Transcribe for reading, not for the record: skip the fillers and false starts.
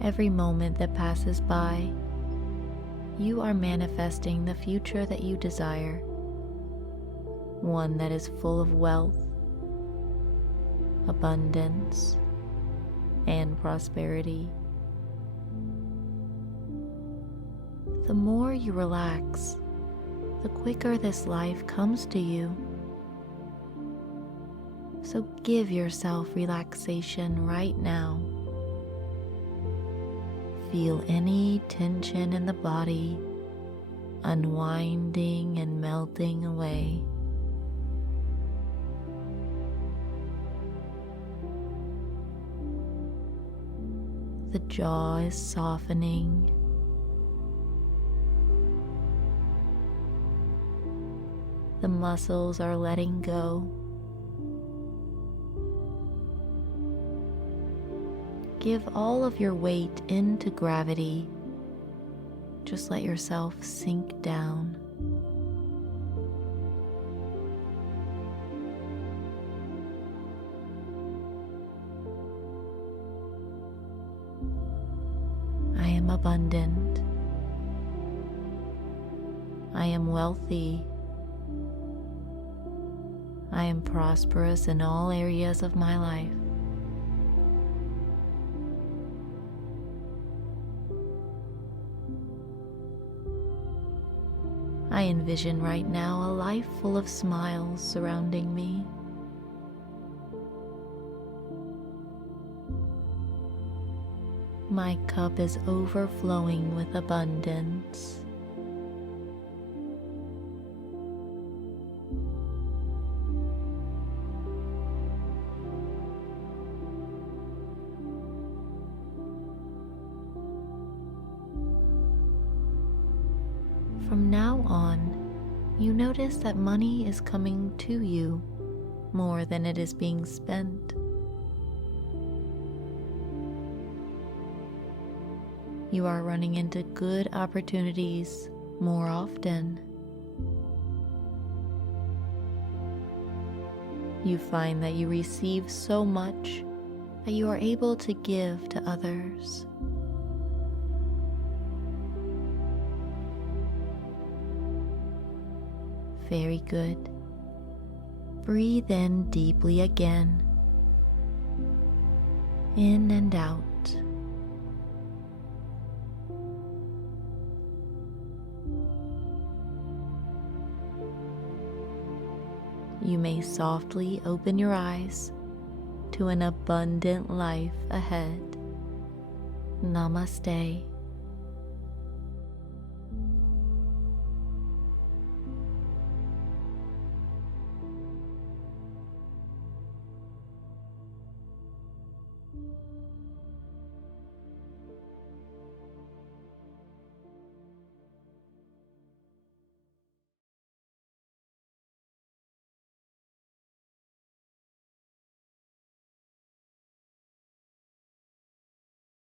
Every moment that passes by, you are manifesting the future that you desire, one that is full of wealth, abundance, and prosperity. The more you relax, the quicker this life comes to you. So give yourself relaxation right now. Feel any tension in the body unwinding and melting away. The jaw is softening. The muscles are letting go. Give all of your weight into gravity. Just let yourself sink down. I am abundant. I am wealthy. I am prosperous in all areas of my life. I envision right now a life full of smiles surrounding me. My cup is overflowing with abundance. From now on, you notice that money is coming to you more than it is being spent. You are running into good opportunities more often. You find that you receive so much that you are able to give to others. Very good. Breathe in deeply again. In and out. You may softly open your eyes to an abundant life ahead. Namaste.